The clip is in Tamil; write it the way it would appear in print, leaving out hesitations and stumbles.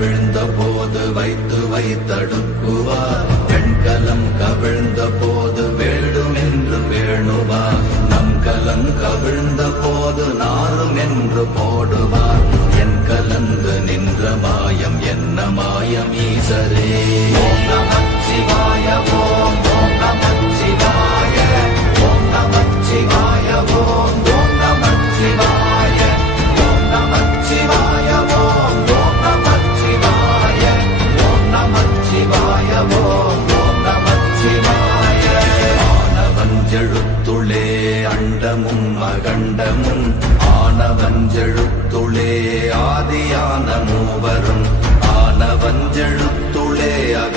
கவிழ்ந்த போது வைத்து வைத்தடுக்குவார். வெண்கலம் கவிழ்ந்த போது வேண்டுமென்று வேணுவார். நம் கலம் கவிழ்ந்த போது நாரும் என்று போடுவார். என் கலந்து நின்ற மாயம் என்ன மாயம் ஈசரே. ஓம் நமச்சிவாய ஓம் ஓம் நமச்சிவாய ஓம் நமச்சிவாய ஓம் ஓம் நமச்சிவாய ஓம் நமச்சிவாய ஓம் ஓம் நமச்சிவாய ஓம் நமச்சிவாய ஓம் ஓம் நமச்சிவாய. ஆனவஞ்செழுத்துளே அண்டமும் அகண்டமும் ஆனவஞ்செழுத்துளே ஆதியான மூவரும் ஆனவஞ்செழுத்துளே அக